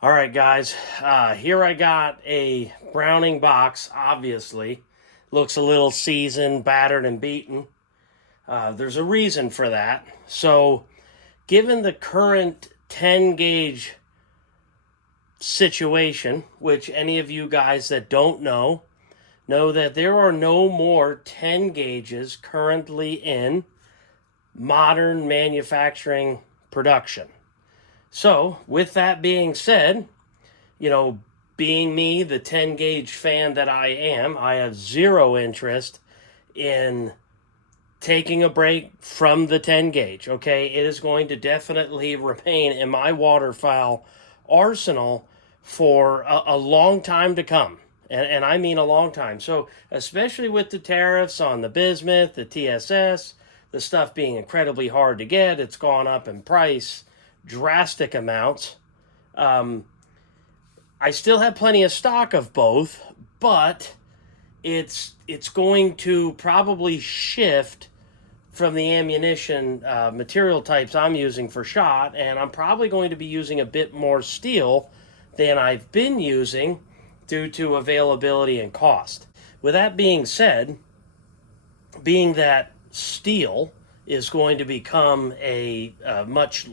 All right, guys. Here I got a Browning box. Obviously, looks a little seasoned, battered, and beaten. There's a reason for that. So, given the current 10 gauge situation, which any of you guys that don't know that there are no more 10 gauges currently in modern manufacturing production. So, with that being said, being me, the 10 gauge fan that I am, I have zero interest in taking a break from the 10 gauge. Okay, it is going to definitely remain in my waterfowl arsenal for a long time to come. And I mean a long time. So, especially with the tariffs on the bismuth, the TSS, the stuff being incredibly hard to get, it's gone up in price drastic amounts. I still have plenty of stock of both, but it's going to probably shift from the ammunition material types I'm using for shot, and I'm probably going to be using a bit more steel than I've been using due to availability and cost. With that being said, being that steel is going to become a much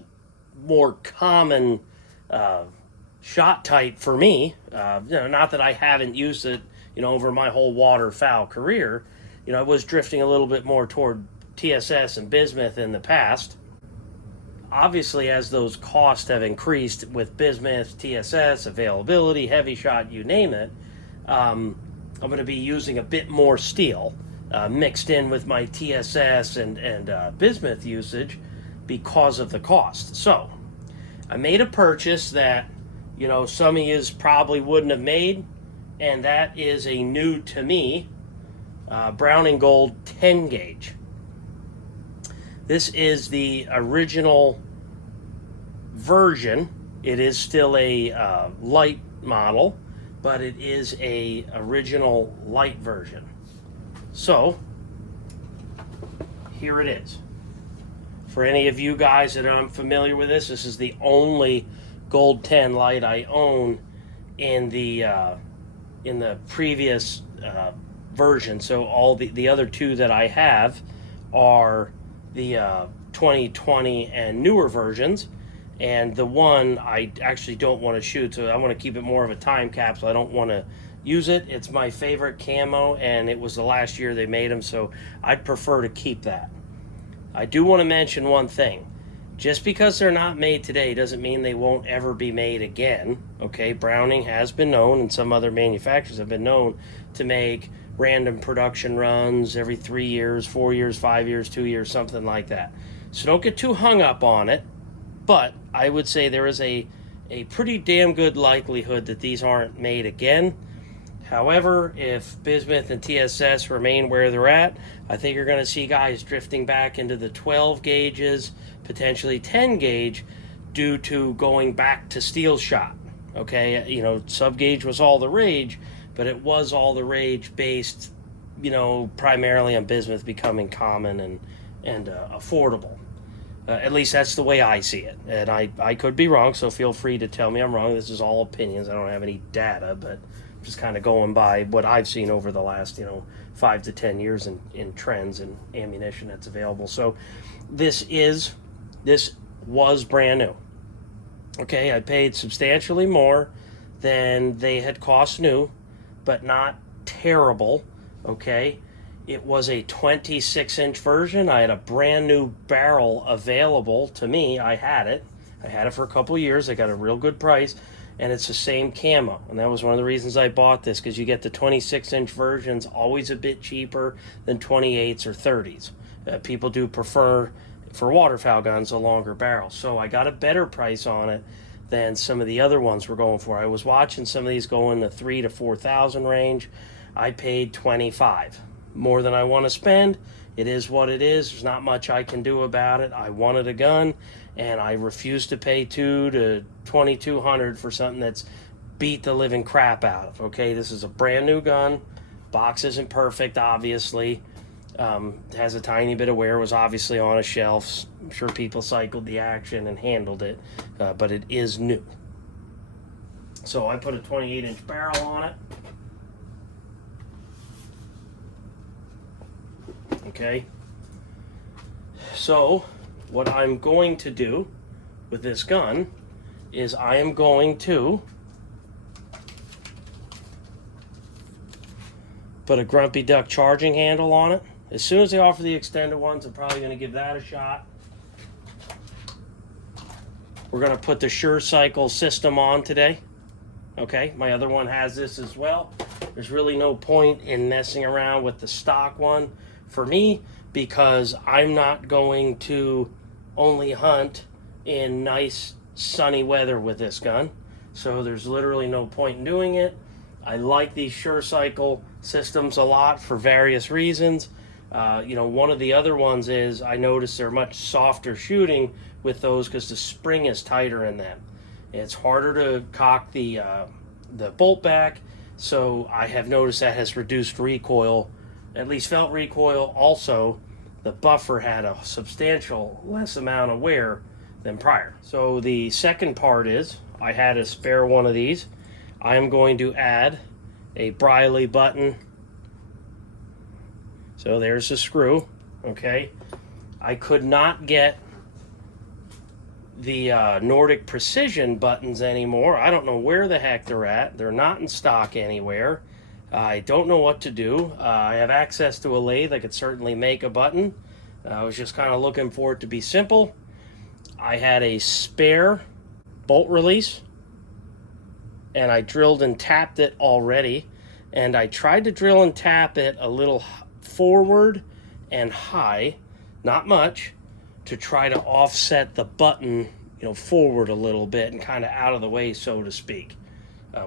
more common shot type for me. Not that I haven't used it, over my whole waterfowl career. I was drifting a little bit more toward TSS and bismuth in the past. Obviously, as those costs have increased with bismuth, TSS, availability, heavy shot, you name it, I'm going to be using a bit more steel mixed in with my TSS and bismuth usage because of the cost. So, I made a purchase that, some of you probably wouldn't have made, and that is a new to me Browning Gold 10 gauge. This is the original version. It is still a light model, but it is a original light version. So, here it is. For any of you guys that are unfamiliar with this is the only Gold 10 light I own in the previous version. So all the other two that I have are the 2020 and newer versions, and the one I actually don't want to shoot, so I want to keep it more of a time capsule. I don't want to use it. It's my favorite camo, and it was the last year they made them, so I'd prefer to keep that. I do want to mention one thing. Just because they're not made today doesn't mean they won't ever be made again. Okay, Browning has been known, and some other manufacturers have been known to make random production runs every 3 years, 4 years, 5 years, 2 years, something like that. So don't get too hung up on it, but I would say there is a pretty damn good likelihood that these aren't made again. However, if bismuth and TSS remain where they're at, I think you're going to see guys drifting back into the 12 gauges, potentially 10 gauge, due to going back to steel shot. Okay, sub gauge was all the rage, but it was all the rage based, primarily on bismuth becoming common and affordable. At least that's the way I see it. And I could be wrong, so feel free to tell me I'm wrong. This is all opinions. I don't have any data, but just kind of going by what I've seen over the last, 5 to 10 years in trends and ammunition that's available. So this was brand new. Okay, I paid substantially more than they had cost new, but not terrible. Okay, it was a 26-inch version. I had a brand new barrel available to me. I had it for a couple years. I got a real good price, and it's the same camo. And that was one of the reasons I bought this, because you get the 26-inch versions always a bit cheaper than 28s or 30s. People do prefer, for waterfowl guns, a longer barrel. So I got a better price on it than some of the other ones we're going for. I was watching some of these go in the $3,000 to $4,000 range. I paid $25,000. More than I want to spend. It is what it is. There's not much I can do about it. I wanted a gun, and I refuse to pay $2,000 to $2,200 for something that's beat the living crap out of. Okay, this is a brand new gun. Box isn't perfect, obviously. It has a tiny bit of wear. It was obviously on a shelf. I'm sure people cycled the action and handled it, but it is new. So I put a 28-inch barrel on it. Okay. So what I'm going to do with this gun is I am going to put a Grumpy Duck charging handle on it. As soon as they offer the extended ones, I'm probably going to give that a shot. We're going to put the Sure Cycle system on today. Okay, my other one has this as well. There's really no point in messing around with the stock one for me, because I'm not going to only hunt in nice sunny weather with this gun. So there's literally no point in doing it. I like these Sure Cycle systems a lot for various reasons. One of the other ones is I noticed they're much softer shooting with those because the spring is tighter in them. It's harder to cock the bolt back, so I have noticed that has reduced recoil, at least felt recoil. Also, the buffer had a substantial less amount of wear than prior. So the second part is I had a spare one of these. I am going to add a Briley button. So there's the screw. Okay, I could not get the Nordic Precision buttons anymore. I don't know where the heck they're at. They're not in stock anywhere. I don't know what to do. I have access to a lathe. I could certainly make a button. I was just kind of looking for it to be simple. I had a spare bolt release, and I drilled and tapped it already. And I tried to drill and tap it a little forward and high, not much, to try to offset the button, forward a little bit and kind of out of the way, so to speak.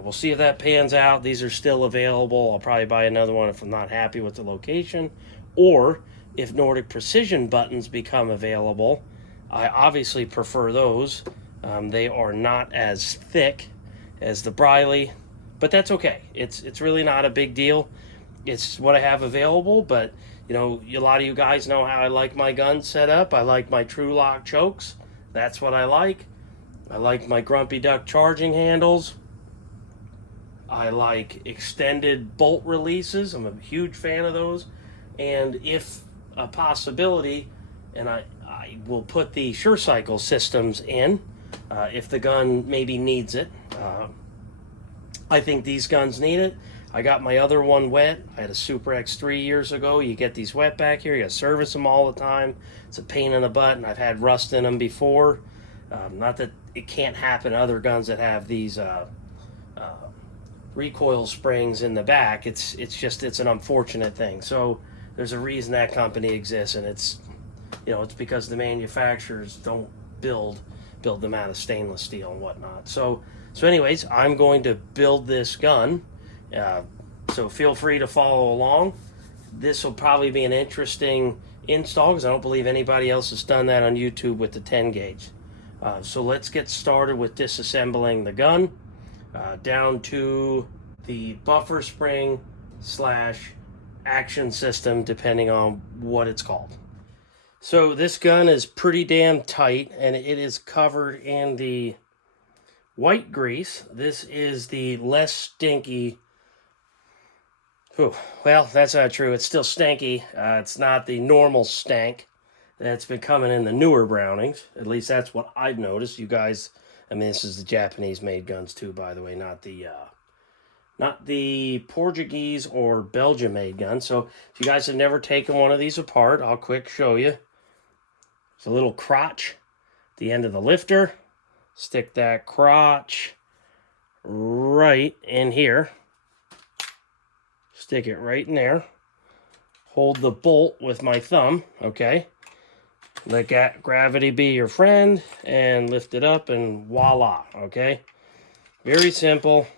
We'll see if that pans out. These are still available. I'll probably buy another one if I'm not happy with the location, or if Nordic Precision buttons become available. I obviously prefer those. They are not as thick as the Briley, but that's okay. It's really not a big deal. It's what I have available, but a lot of you guys know how I like my gun set up. I like my True Lock chokes. That's what I like. I like my Grumpy Duck charging handles. I like extended bolt releases. I'm a huge fan of those. And if a possibility, and I will put the Sure Cycle systems in if the gun maybe needs it. I think these guns need it. I got my other one wet. I had a Super X 3 years ago. You get these wet back here. You got to service them all the time. It's a pain in the butt, and I've had rust in them before. Not that it can't happen to other guns that have these recoil springs in the back. It's an unfortunate thing. So there's a reason that company exists, and it's because the manufacturers don't build them out of stainless steel and whatnot. So anyways, I'm going to build this gun. So feel free to follow along. This will probably be an interesting install because I don't believe anybody else has done that on YouTube with the 10 gauge. So let's get started with disassembling the gun down to the buffer spring / action system, depending on what it's called. So this gun is pretty damn tight, and it is covered in the white grease. This is the less stinky. Well, that's not true. It's still stanky. It's not the normal stank that's been coming in the newer Brownings. At least that's what I've noticed. You guys, this is the Japanese-made guns too, by the way, not the Portuguese or Belgium-made guns. So if you guys have never taken one of these apart, I'll quick show you. There's a little crotch at the end of the lifter. Stick that crotch right in here. Stick it right in there. Hold the bolt with my thumb, okay? Let gravity be your friend and lift it up, and voila, okay? Very simple.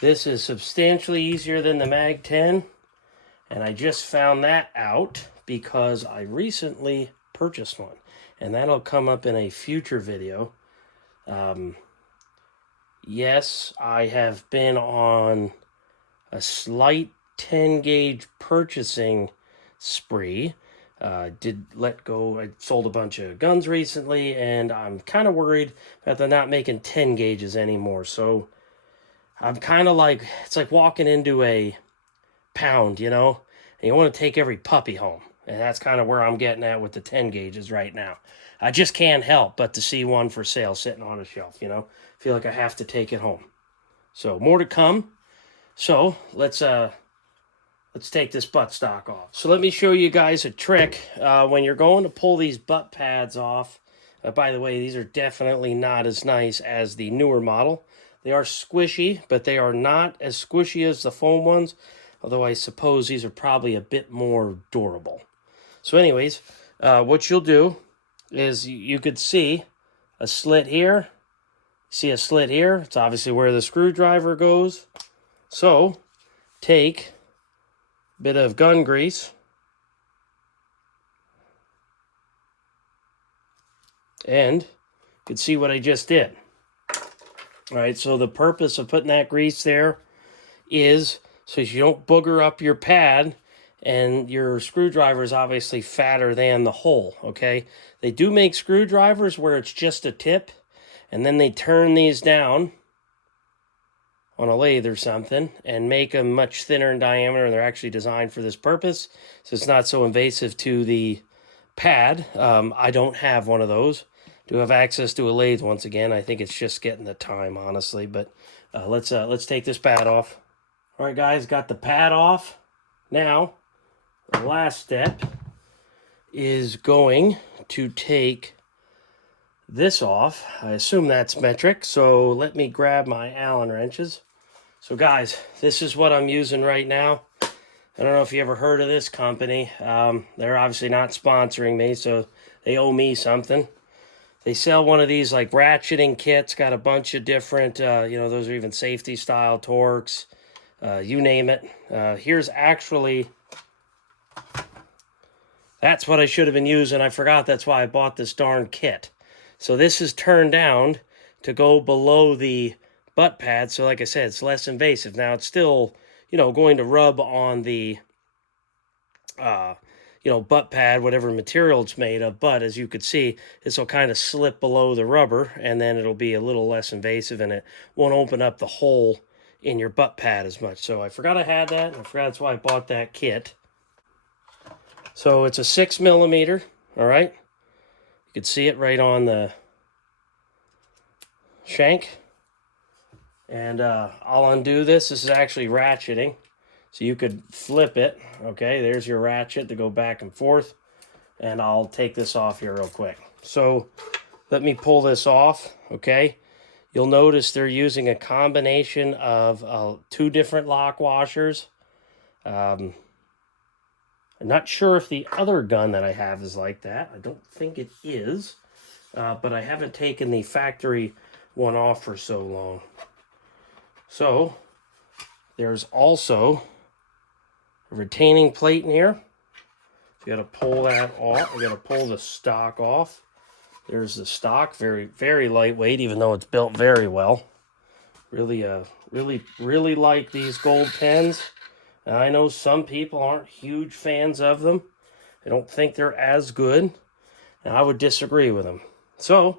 This is substantially easier than the Mag 10, and I just found that out because I recently purchased one, and that'll come up in a future video. Yes, I have been on a slight 10 gauge purchasing spree. I sold a bunch of guns recently, and I'm kind of worried that they're not making 10 gauges anymore. So I'm kind of like, it's like walking into a pound, you know, and you want to take every puppy home. And that's kind of where I'm getting at with the 10 gauges right now. I just can't help but to see one for sale sitting on a shelf, you know. Feel like I have to take it home. So more to come. So let's take this butt stock off. So let me show you guys a trick when you're going to pull these butt pads off. By the way, these are definitely not as nice as the newer model. They are squishy, but they are not as squishy as the foam ones, although I suppose these are probably a bit more durable. So anyways, what you'll do is you could see a slit here. See a slit here? It's obviously where the screwdriver goes. So take a bit of gun grease and you can see what I just did. All right, so the purpose of putting that grease there is so you don't booger up your pad, and your screwdriver is obviously fatter than the hole, okay? They do make screwdrivers where it's just a tip, and then they turn these down on a lathe or something and make them much thinner in diameter, and they're actually designed for this purpose, so it's not so invasive to the pad. I don't have one of those. Do have access to a lathe once again. I think it's just getting the time, honestly, but let's take this pad off. All right, guys, got the pad off. Now, the last step is going to take this off. I assume that's metric, so let me grab my Allen wrenches. So guys, this is what I'm using right now. I don't know if you ever heard of this company. They're obviously not sponsoring me, so they owe me something. They sell one of these like ratcheting kits, got a bunch of different, those are even safety style torques, you name it. Here's actually, that's what I should have been using. I forgot that's why I bought this darn kit. So this is turned down to go below the butt pad. So like I said, it's less invasive. Now it's still, going to rub on the, butt pad, whatever material it's made of. But as you could see, this will kind of slip below the rubber, and then it'll be a little less invasive, and it won't open up the hole in your butt pad as much. So I forgot I had that, and I forgot that's why I bought that kit. So it's a 6mm, all right? You can see it right on the shank. And I'll undo this. This is actually ratcheting. So you could flip it. Okay, there's your ratchet to go back and forth. And I'll take this off here real quick. So let me pull this off, okay? You'll notice they're using a combination of 2 different lock washers. I'm not sure if the other gun that I have is like that. I don't think it is. But I haven't taken the factory one off for so long. So there's also a retaining plate in here. You got to pull that off. You got to pull the stock off. There's the stock, very, very lightweight, even though it's built very well. Really like these gold pens. And I know some people aren't huge fans of them. They don't think they're as good. And I would disagree with them. So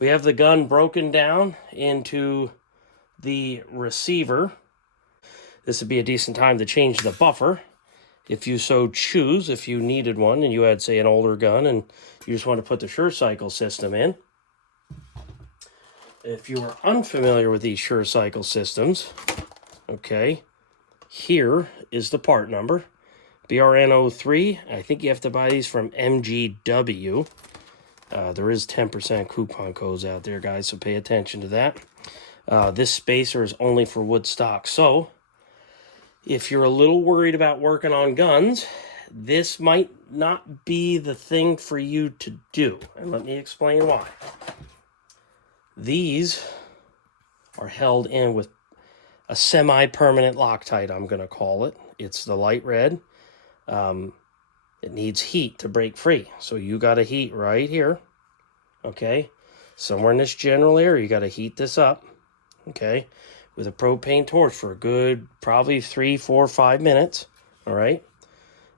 we have the gun broken down into the receiver. This would be a decent time to change the buffer if you so choose, if you needed one and you had, say, an older gun and you just want to put the SureCycle system in. If you are unfamiliar with these SureCycle systems, okay, here is the part number, BRN03. I think you have to buy these from MGW. There is 10% coupon codes out there, guys, so pay attention to that. This spacer is only for wood stock. So if you're a little worried about working on guns, this might not be the thing for you to do. And let me explain why. These are held in with a semi-permanent Loctite, I'm going to call it. It's the light red. It needs heat to break free. So you got to heat right here. Okay. Somewhere in this general area, you got to heat this up. Okay. With a propane torch for a good probably 3, 4, 5 minutes. All right.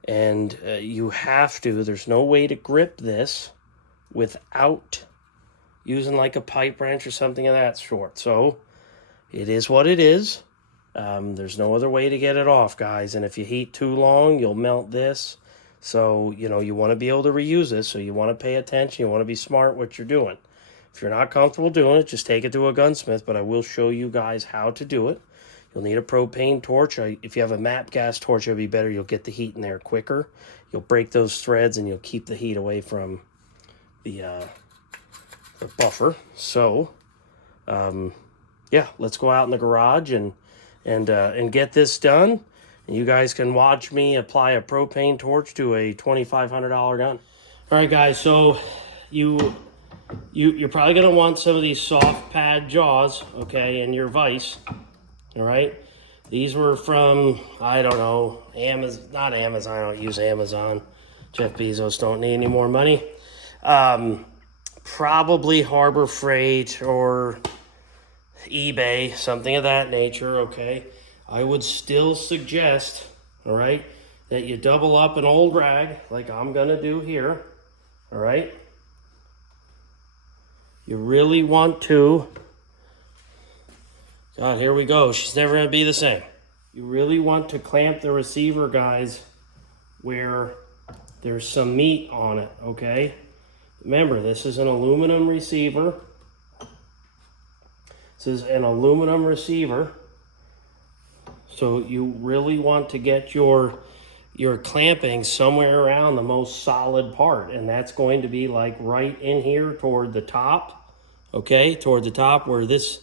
And you have to, there's no way to grip this without using like a pipe wrench or something of that sort. So it is what it is. There's no other way to get it off, guys. And if you heat too long, you'll melt this. So, you know, you want to be able to reuse this. So you want to pay attention. You want to be smart what you're doing. If you're not comfortable doing it, just take it to a gunsmith. But I will show you guys how to do it. You'll need a propane torch. If you have a MAP gas torch, it'll be better. You'll get the heat in there quicker. You'll break those threads and you'll keep the heat away from the buffer. So, yeah, let's go out in the garage and get this done. And you guys can watch me apply a propane torch to a $2,500 gun. All right, guys. So you're probably gonna want some of these soft pad jaws, okay, in your vise. All right. These were from, I don't know, Amazon. Not Amazon. I don't use Amazon. Jeff Bezos don't need any more money. Probably Harbor Freight or eBay, something of that nature, okay? I would still suggest, all right, that you double up an old rag like I'm gonna do here, all right? You really want to, God, here we go. She's never gonna be the same. You really want to clamp the receiver, guys, where there's some meat on it, okay? Remember, this is an aluminum receiver. This is an aluminum receiver. So you really want to get your clamping somewhere around the most solid part. And that's going to be like right in here toward the top. Okay, toward the top where this,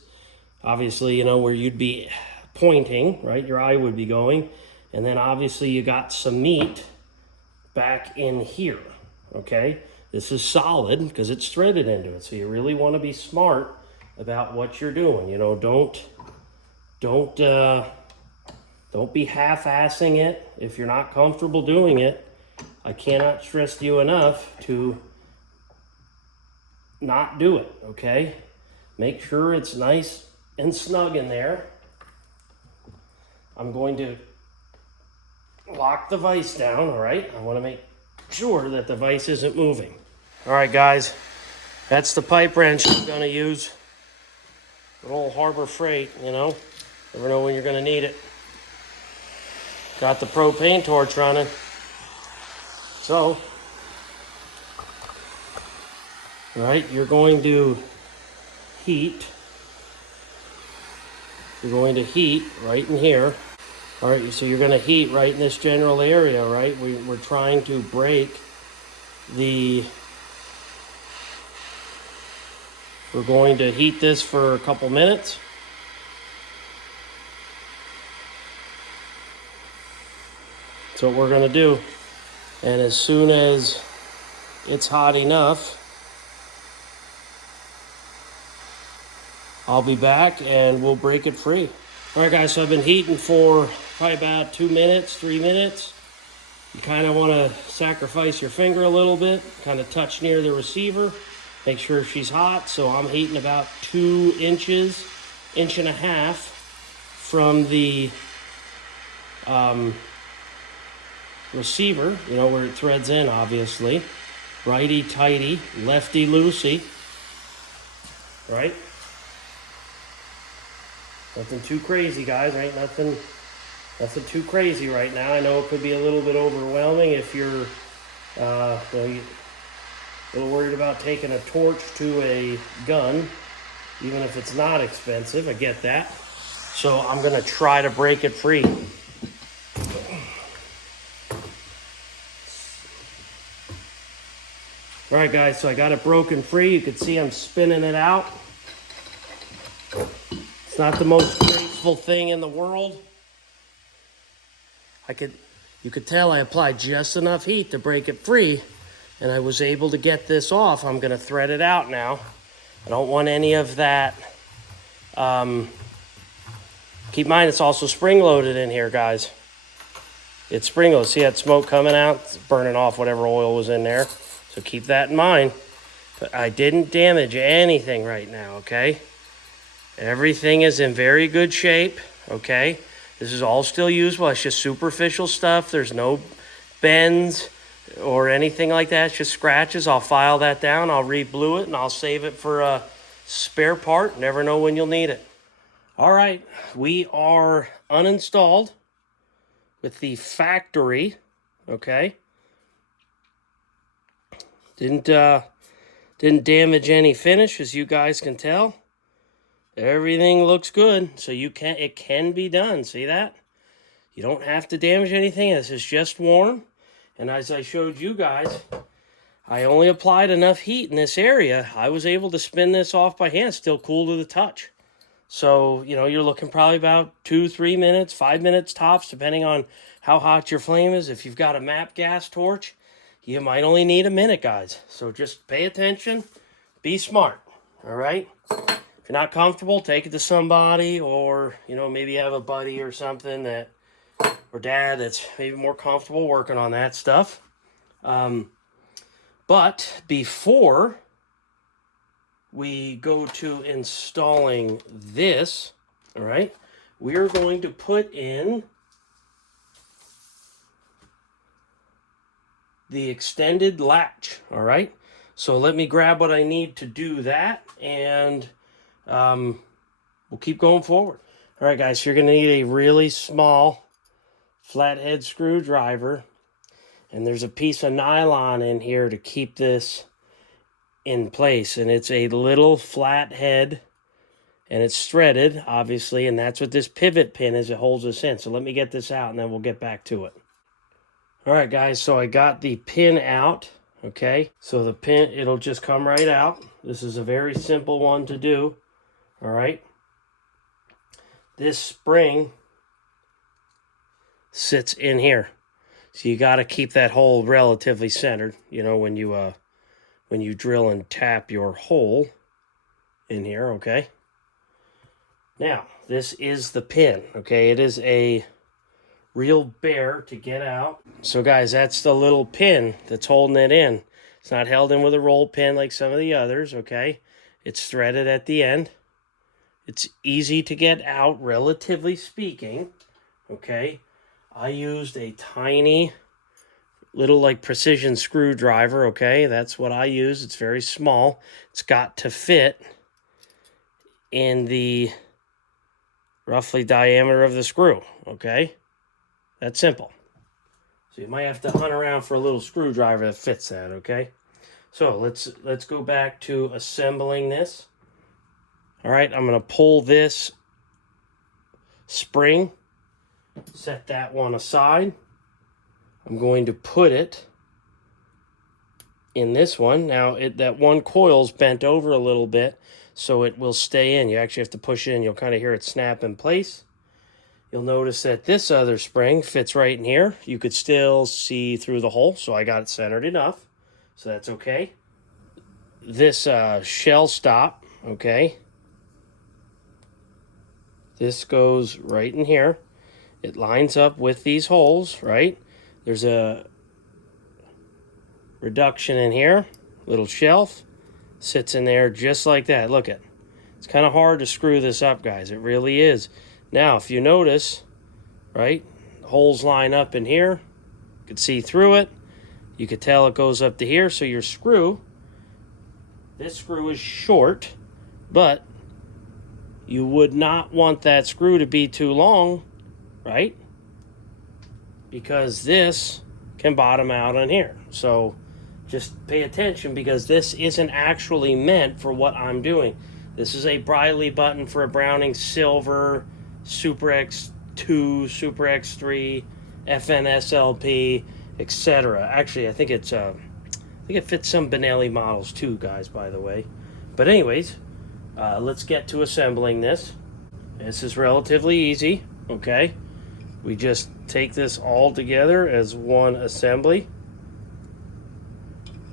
obviously, you know, where you'd be pointing, right? Your eye would be going. And then obviously you got some meat back in here, okay? This is solid because it's threaded into it. So you really want to be smart about what you're doing. You know, don't be half-assing it. If you're not comfortable doing it, I cannot stress you enough to not do it, okay? Make sure it's nice and snug in there. I'm going to lock the vise down, all right? I want to make sure that the vise isn't moving. All right, guys, that's the pipe wrench I'm going to use. Good old Harbor Freight, you know. Never know when you're going to need it. Got the propane torch running. So, all right, you're going to heat. You're going to heat right in here. All right, so you're going to heat right in this general area, right? We're trying to break the... We're going to heat this for a couple minutes. That's what we're going to do. And as soon as it's hot enough, I'll be back and we'll break it free. All right, guys, so I've been heating for probably about 2 minutes, 3 minutes. You kind of want to sacrifice your finger a little bit, kind of touch near the receiver. Make sure she's hot. So I'm heating about 2 inches, 1.5 inches from the receiver, you know, where it threads in, obviously. Righty-tighty, lefty-loosey, right? Nothing too crazy, guys. Ain't nothing too crazy right now. I know it could be a little bit overwhelming if you're a little worried about taking a torch to a gun, even if it's not expensive. I get that. So I'm going to try to break it free. All right, guys, so I got it broken free. You can see I'm spinning it out. It's not the most graceful thing in the world. You could tell I applied just enough heat to break it free, and I was able to get this off. I'm going to thread it out now. I don't want any of that. Keep in mind, it's also spring-loaded in here, guys. It's spring-loaded. See that smoke coming out? It's burning off whatever oil was in there. So keep that in mind. But I didn't damage anything right now, okay? Everything is in very good shape, okay? This is all still usable. It's just superficial stuff. There's no bends or anything like that. It's just scratches. I'll file that down. I'll re-blue it, and I'll save it for a spare part. Never know when you'll need it. All right, we are uninstalled with the factory, okay? Didn't damage any finish, as you guys can tell. Everything looks good, so it can be done. See that? You don't have to damage anything. This is just warm. And as I showed you guys, I only applied enough heat in this area. I was able to spin this off by hand, still cool to the touch. So, you're looking probably about 2-3 minutes, 5 minutes tops, depending on how hot your flame is. If you've got a MAP gas torch, you might only need a minute, guys. So just pay attention, be smart, all right? If you're not comfortable, take it to somebody, or, maybe have a buddy or something or dad that's maybe more comfortable working on that stuff. But before we go to installing this, all right, we're going to put in the extended latch, all right? So let me grab what I need to do that, and we'll keep going forward. All right, guys, so you're going to need a really small flathead screwdriver, and there's a piece of nylon in here to keep this in place, and it's a little flathead, and it's threaded, obviously, and that's what this pivot pin is. It holds us in. So let me get this out, and then we'll get back to it. All right, guys, so I got the pin out, okay? So the pin, it'll just come right out. This is a very simple one to do, all right? This spring sits in here. So you got to keep that hole relatively centered, when you drill and tap your hole in here, okay? Now, this is the pin, okay? It is a real bear to get out. So, guys, that's the little pin that's holding it in. It's not held in with a roll pin like some of the others, okay? It's threaded at the end. It's easy to get out, relatively speaking, okay? I used a tiny little precision screwdriver, okay? That's what I use. It's very small. It's got to fit in the roughly diameter of the screw, okay? That's simple. So you might have to hunt around for a little screwdriver that fits that, okay? So let's go back to assembling this. All right, I'm going to pull this spring, set that one aside. I'm going to put it in this one. Now, that one coil's bent over a little bit, so it will stay in. You actually have to push it in. You'll kind of hear it snap in place. You'll notice that this other spring fits right in here. You could still see through the hole, so I got it centered enough, so that's okay. This shell stop, okay, this goes right in here. It lines up with these holes, right? There's a reduction in here, little shelf, sits in there just like that. Look at, it's kind of hard to screw this up, guys. It really is. Now, if you notice, right, holes line up in here. You can see through it. You could tell it goes up to here. So your screw, this screw is short, but you would not want that screw to be too long, right? Because this can bottom out on here. So just pay attention, because this isn't actually meant for what I'm doing. This is a Briley button for a Browning Silver, Super X2, Super X3, FNSLP, etc. Actually, I think it fits some Benelli models too, guys, by the way. But anyways, let's get to assembling this. This is relatively easy, okay? We just take this all together as one assembly.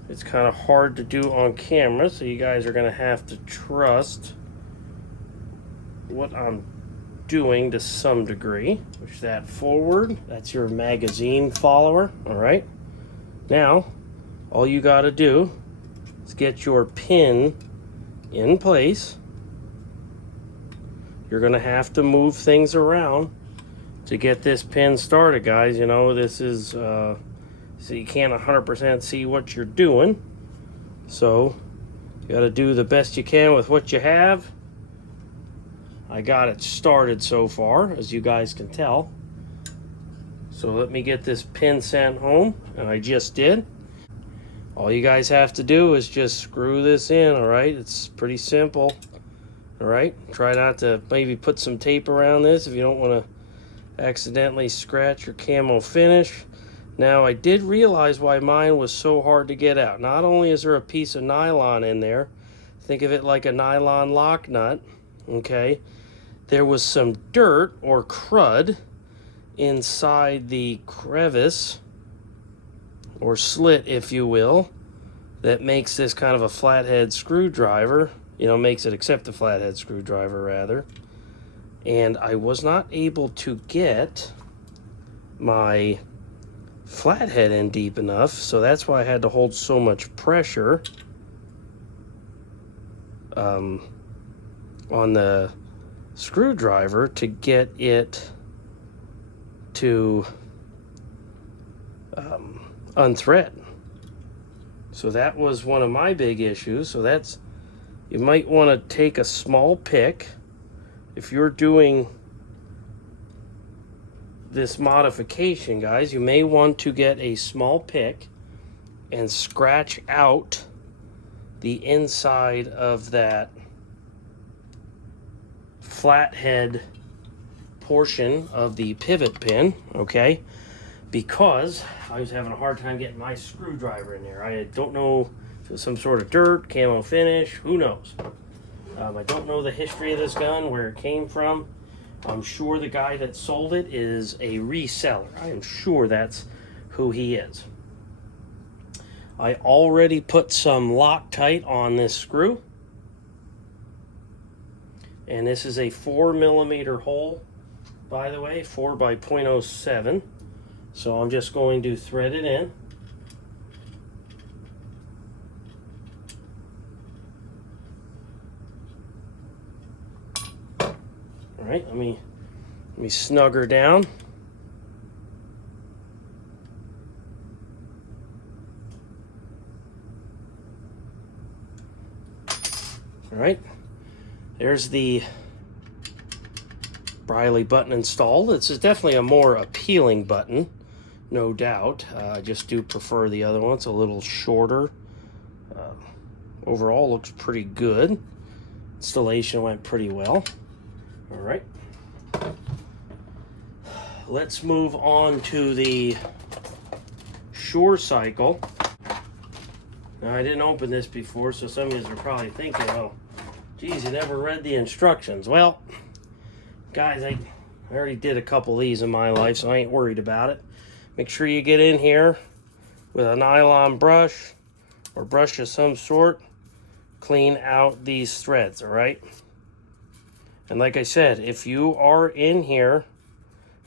It's kind of hard to do on camera, so you guys are going to have to trust what I'm doing to some degree. Push that forward. That's your magazine follower, all right? Now, all you got to do is get your pin in place. You're going to have to move things around to get this pin started, guys. This is so you can't 100% see what you're doing, so you got to do the best you can with what you have. I got it started so far, as you guys can tell. So let me get this pin sent home, and I just did. All you guys have to do is just screw this in, all right? It's pretty simple, all right? Try not to maybe put some tape around this if you don't want to accidentally scratch your camo finish. Now, I did realize why mine was so hard to get out. Not only is there a piece of nylon in there, think of it like a nylon lock nut, okay? There was some dirt or crud inside the crevice, or slit, if you will, that makes this kind of a flathead screwdriver, makes it accept the flathead screwdriver, rather. And I was not able to get my flathead in deep enough, so that's why I had to hold so much pressure on the screwdriver to get it to unthread. So that was one of my big issues. So you might want to take a small pick if you're doing this modification, guys. You may want to get a small pick and scratch out the inside of that flathead portion of the pivot pin, okay? Because I was having a hard time getting my screwdriver in there. I don't know if it was some sort of dirt, camo finish, who knows? I don't know the history of this gun, where it came from. I'm sure the guy that sold it is a reseller. I am sure that's who he is. I already put some Loctite on this screw. And this is a 4mm hole, by the way, 4 by 0.07. So I'm just going to thread it in. All right, let me snug her down. All right, there's the Briley button installed. This is definitely a more appealing button, no doubt. I just do prefer the other one. It's a little shorter. Overall, looks pretty good. Installation went pretty well. All right. Let's move on to the Shore Cycle. Now, I didn't open this before, so some of you are probably thinking, oh, geez, you never read the instructions. Well, guys, I already did a couple of these in my life, so I ain't worried about it. Make sure you get in here with a nylon brush or brush of some sort. Clean out these threads, all right? And like I said, if you are in here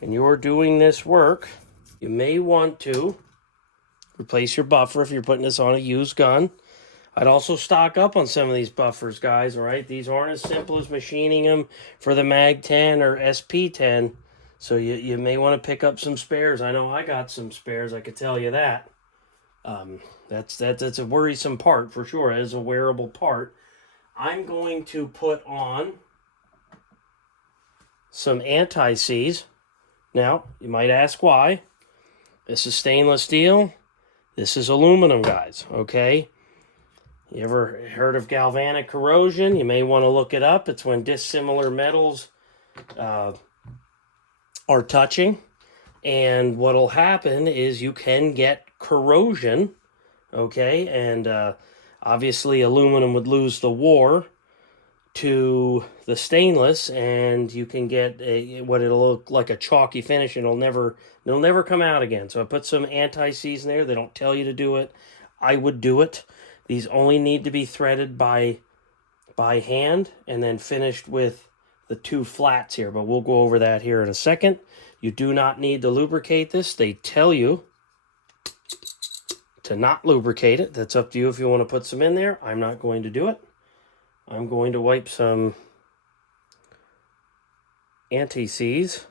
and you're doing this work, you may want to replace your buffer if you're putting this on a used gun. I'd also stock up on some of these buffers, guys, all right? These aren't as simple as machining them for the Mag 10 or SP 10. So you may want to pick up some spares. I know I got some spares, I could tell you that. That's a worrisome part for sure. It is a wearable part. I'm going to put on some anti-seize. Now, you might ask why. This is stainless steel. This is aluminum, guys, okay? You ever heard of galvanic corrosion? You may want to look it up. It's when dissimilar metals are touching. And what'll happen is you can get corrosion, okay? And obviously aluminum would lose the war to the stainless, and you can get what it'll look like a chalky finish, and it'll never come out again. So I put some anti-seize in there. They don't tell you to do it. I would do it. These only need to be threaded by hand and then finished with the two flats here, but we'll go over that here in a second. You do not need to lubricate this. They tell you to not lubricate it. That's up to you if you want to put some in there. I'm not going to do it. I'm going to wipe some anti-seize.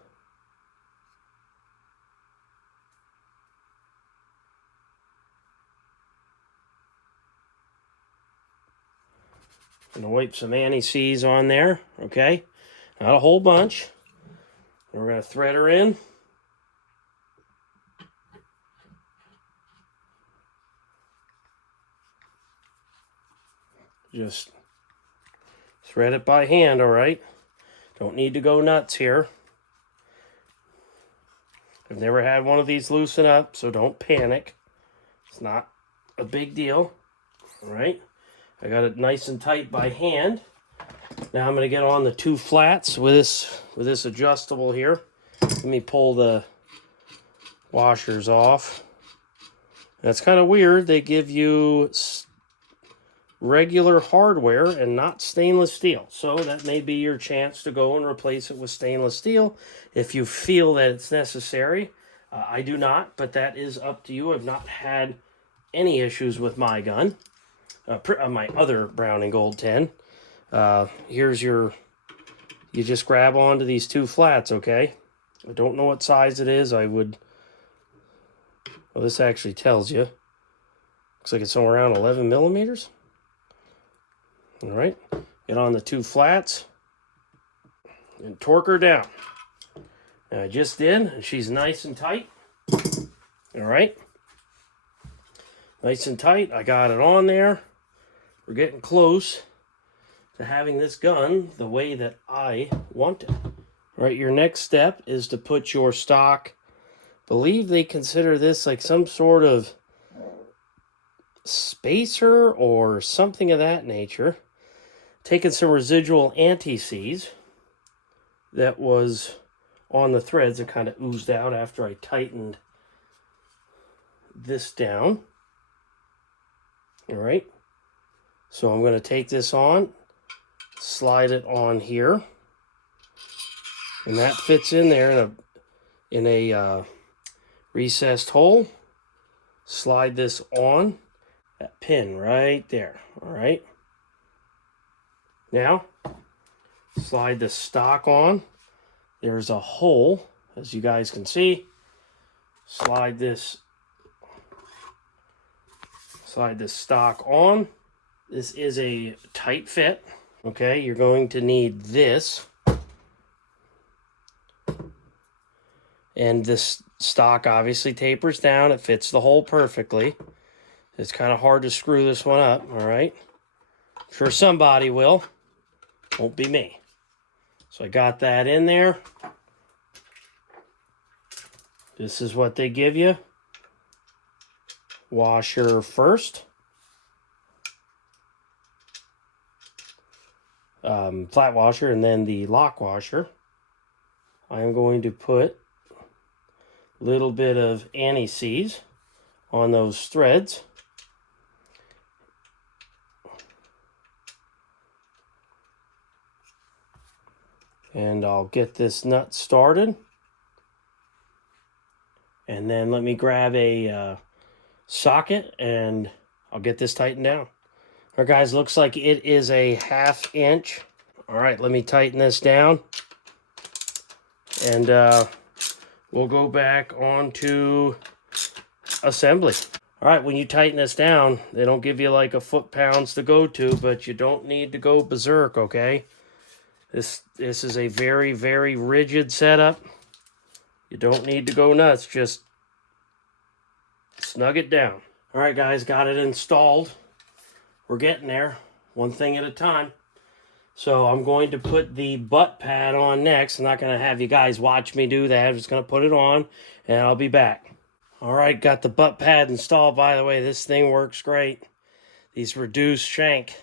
I'm going to wipe some anti-seize on there, okay? Not a whole bunch. We're going to thread her in. Just thread it by hand, all right? Don't need to go nuts here. I've never had one of these loosen up, so don't panic. It's not a big deal, all right? I got it nice and tight by hand. Now I'm going to get on the 2 flats with this adjustable here. Let me pull the washers off. That's kind of weird. They give you regular hardware and not stainless steel. So that may be your chance to go and replace it with stainless steel if you feel that it's necessary. I do not, but that is up to you. I've not had any issues with my gun, my other Brown and Gold 10. Here's you just grab onto these 2 flats, okay? I don't know what size it is. Well, this actually tells you. Looks like it's somewhere around 11 millimeters. All right, get on the 2 flats and torque her down. And I just did, and she's nice and tight. All right, nice and tight. I got it on there. We're getting close to having this gun the way that I want it. All right, your next step is to put your stock. I believe they consider this like some sort of spacer or something of that nature. Taking some residual anti-seize that was on the threads that kind of oozed out after I tightened this down. All right, so I'm going to take this on, slide it on here, and that fits in there in a recessed hole. Slide this on, that pin right there. All right. Now, slide the stock on. There's a hole, as you guys can see. Slide this stock on. This is a tight fit. Okay, you're going to need this. And this stock obviously tapers down. It fits the hole perfectly. It's kind of hard to screw this one up, all right? I'm sure somebody will. Won't be me. So I got that in there. This is what they give you. Washer first. Flat washer and then the lock washer. I'm going to put a little bit of anti-seize on those threads. And I'll get this nut started. And then let me grab a socket and I'll get this tightened down. All right, guys, looks like it is a 1/2 inch. All right, let me tighten this down. And we'll go back on to assembly. All right, when you tighten this down, they don't give you like a foot-pounds to go to, but you don't need to go berserk, okay? This is a very, very rigid setup. You don't need to go nuts. Just snug it down. All right, guys, got it installed. We're getting there, one thing at a time. So I'm going to put the butt pad on next. I'm not going to have you guys watch me do that. I'm just going to put it on, and I'll be back. All right, got the butt pad installed. By the way, this thing works great. These reduced shank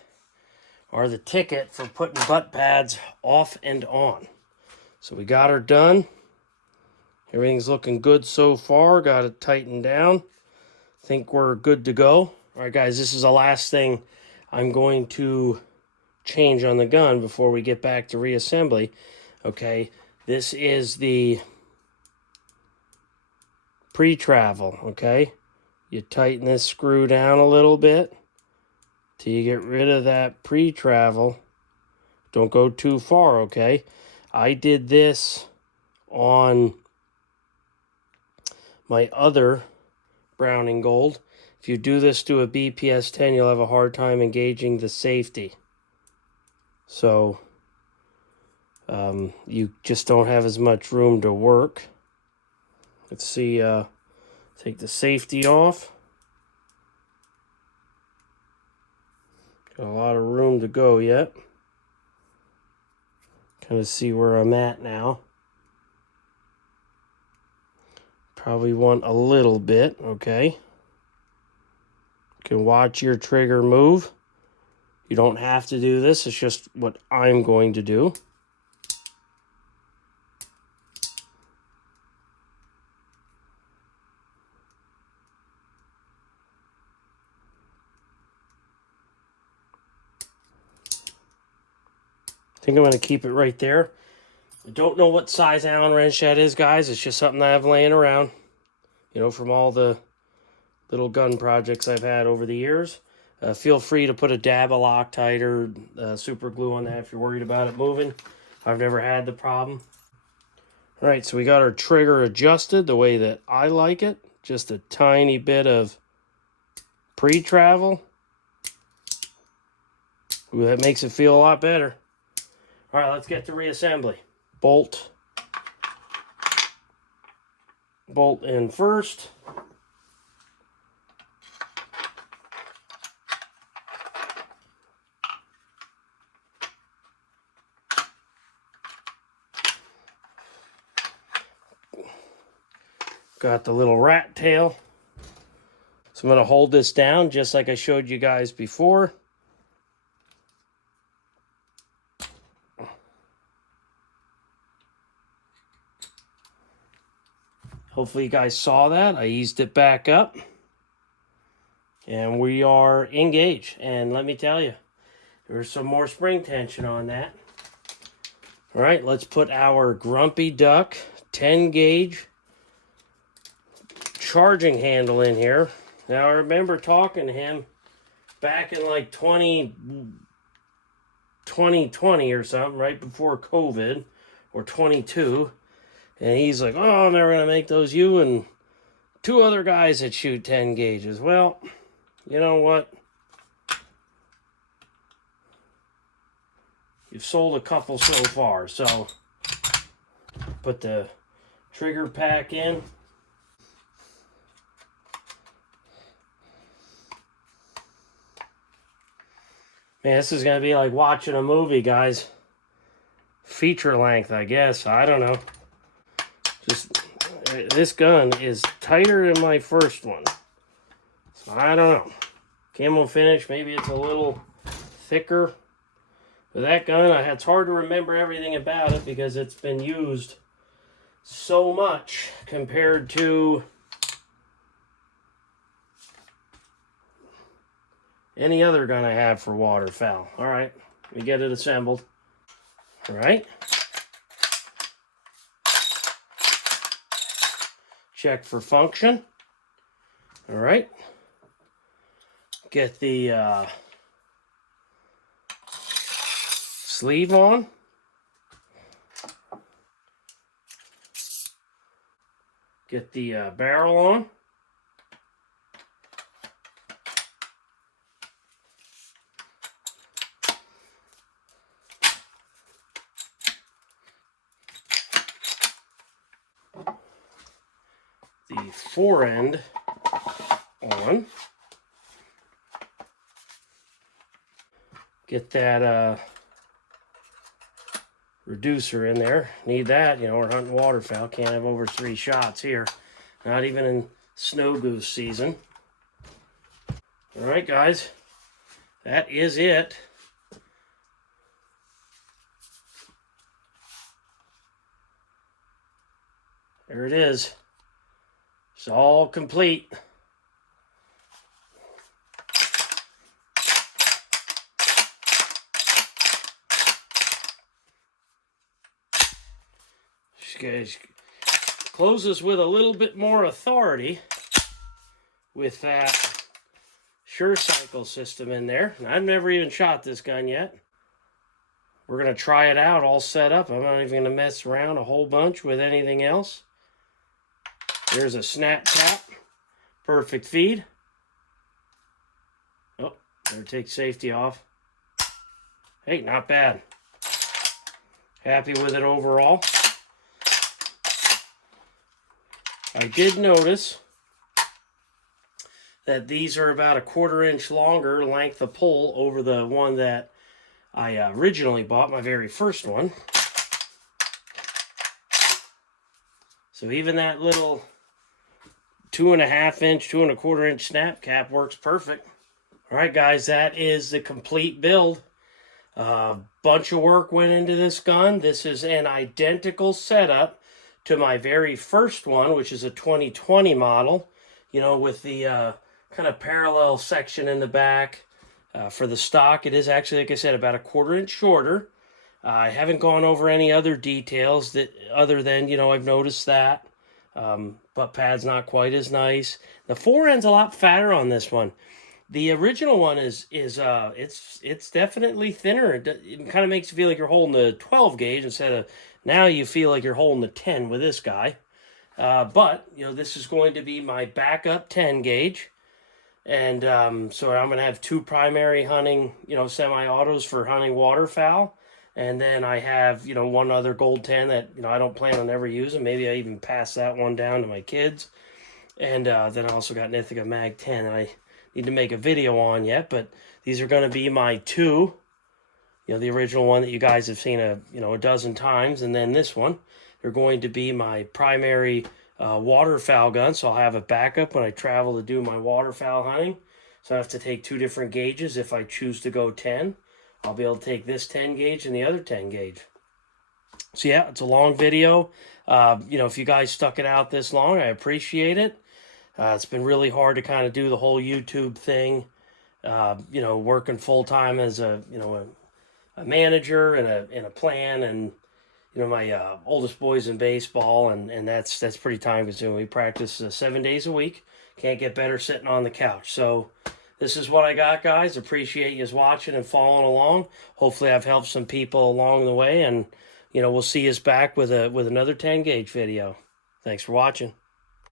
are the ticket for putting butt pads off and on. So we got her done. Everything's looking good so far. Got it tightened down. Think we're good to go. All right, guys, this is the last thing I'm going to change on the gun before we get back to reassembly. Okay, this is the pre-travel, okay? You tighten this screw down a little bit till you get rid of that pre-travel. Don't go too far, okay? I did this on my other Brown and Gold. If you do this to a BPS 10, you'll have a hard time engaging the safety. So You just don't have as much room to work. Let's see, take the safety off. Got a lot of room to go yet. Kind of see where I'm at now. Probably want a little bit, okay. You can watch your trigger move. You don't have to do this, it's just what I'm going to do. I think I'm going to keep it right there. I don't know what size Allen wrench that is, guys. It's just something I have laying around, you know, from all the little gun projects I've had over the years. Feel free to put a dab of Loctite or super glue on that if you're worried about it moving. I've never had the problem. All right, so we got our trigger adjusted the way that I like it. Just a tiny bit of pre-travel. Ooh, that makes it feel a lot better. All right, let's get to reassembly. Bolt in first. Got the little rat tail. So I'm going to hold this down just like I showed you guys before. Hopefully you guys saw that. I eased it back up. And we are engaged. And let me tell you, there's some more spring tension on that. All right, let's put our Grumpy Duck 10 gauge charging handle in here. Now I remember talking to him back in like 2020 or something, right before COVID, or 22. And he's like, oh, I'm never going to make those. You and two other guys that shoot 10 gauges. Well, you know what? You've sold a couple so far. So put the trigger pack in. Man, this is going to be like watching a movie, guys. Feature length, I guess. I don't know. Just, this gun is tighter than my first one. So I don't know. Camo finish, maybe it's a little thicker. But that gun, it's hard to remember everything about it because it's been used so much compared to any other gun I have for waterfowl. All right, let me get it assembled. All right. Check for function. All right. Get the sleeve on. Get the barrel on. The fore end on. Get that reducer in there. Need that, you know, we're hunting waterfowl. Can't have over 3 shots here. Not even in snow goose season. All right, guys. That is it. There it is. It's all complete. Closes with a little bit more authority with that Sure Cycle system in there. I've never even shot this gun yet. We're going to try it out all set up. I'm not even going to mess around a whole bunch with anything else. There's a snap tap. Perfect feed. Oh, better take safety off. Hey, not bad. Happy with it overall. I did notice that these are about a 1/4 inch longer length of pull over the one that I originally bought, my very first one. So even that little 2.5 inch, 2 1/4 inch snap cap works perfect. All right, guys, that is the complete build. Bunch of work went into this gun. This is an identical setup to my very first one, which is a 2020 model, you know, with the kind of parallel section in the back. For the stock, it is actually, like I said, about a 1/4 inch shorter. I haven't gone over any other details that other than, you know, I've noticed that. Butt pad's not quite as nice. The fore end's a lot fatter on this one. The original one is it's definitely thinner. It kind of makes you feel like you're holding the 12 gauge instead of now you feel like you're holding the 10 with this guy. But you know, this is going to be my backup 10 gauge, and so I'm going to have 2 primary hunting, you know, semi-autos for hunting waterfowl, and then I have, you know, 1 other Gold 10 that, you know, I don't plan on ever using. Maybe I even pass that one down to my kids, and then I also got an Ithaca Mag 10 that I need to make a video on yet, but these are going to be my 2, you know, the original one that you guys have seen a dozen times, and then this one. They're going to be my primary waterfowl gun, so I'll have a backup when I travel to do my waterfowl hunting. So I have to take 2 different gauges if I choose to go 10. I'll be able to take this 10 gauge and the other 10 gauge. So yeah, it's a long video. You know, if you guys stuck it out this long, I appreciate it. It's been really hard to kind of do the whole YouTube thing, you know, working full-time as a manager and a plan, and, you know, my oldest boy's in baseball, and that's pretty time-consuming. We practice 7 days a week. Can't get better sitting on the couch. So this is what I got, guys. Appreciate you watching and following along. Hopefully I've helped some people along the way, and, you know, we'll see you back with another 10 gauge video. Thanks for watching.